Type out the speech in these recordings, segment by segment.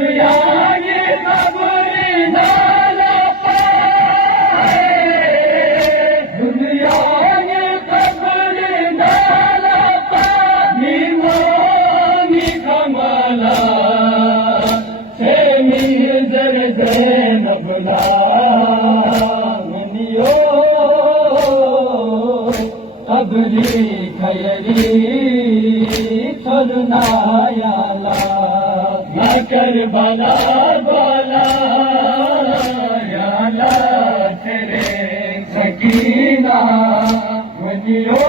दुनिया ये कब्र डाला पाए, दुनिया ये कब्र डाला पाए, मीमानी कमला से मीजर ज़ैनब लानियो कब्री खयरी छोड़नायाला न करबला बाला याला तेरे सकीना वनियो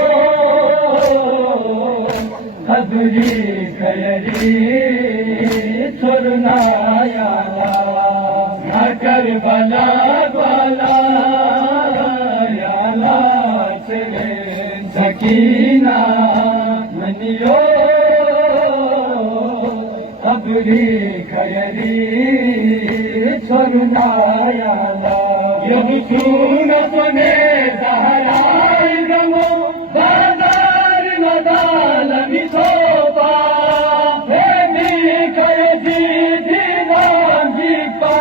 कब्री खयरी छोड़नायाला न करबला बाला याला तेरे सकीना वनियो कब्री खयरी छोड़नायाला यदि सुन सुने दहराई गमो बाजार मदाल मिसोपा प्रेमी खयजी दीवान जीपा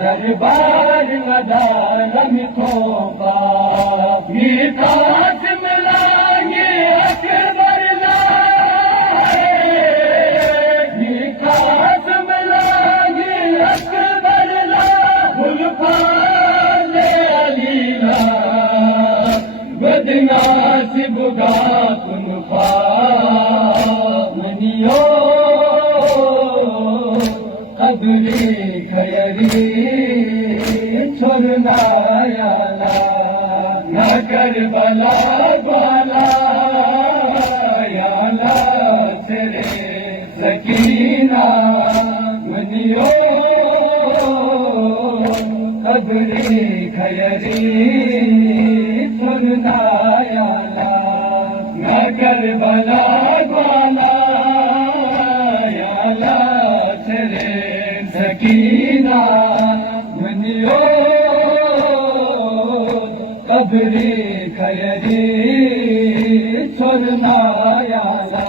दरबार मदाल मिसोपा मीकात मिलांगे अकबर लाए, मीकात मिलांगे अकबर ला गुलफान अलीला बदनासिब गा तुम मनियो कब्री खयरी छोड़नायाला न करबला बाला याला तेरे सकीना वनियो कब्री खयरी छोड़नायाला न करबला बाला याला तेरे सकीना वनियो कब्री खयरी छोड़नायाला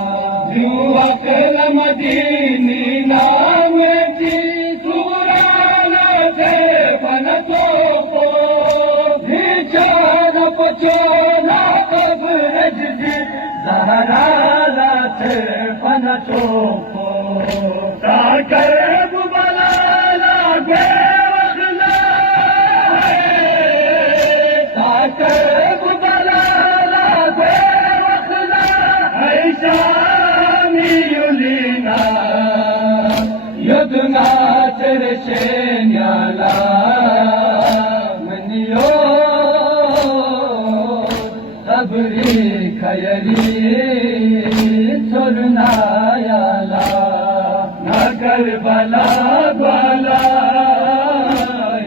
अकल मदीनी नाम की सुराना थे फन तो विचार पचोला कब्र जी जहरा थे फन तो ताकर बुबला लागे वखला ताकर बुबला लागे वखला ऐसा मीयुलीना युद्धना चरशे न्याला मनियो कब्री खयरी छोड़नायाला न करबला बाला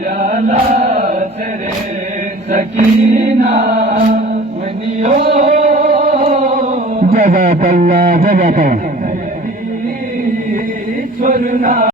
याला तेरे सकीना मनियो जज़ाकल्लाह जज़ाकल्लाह छोड़ना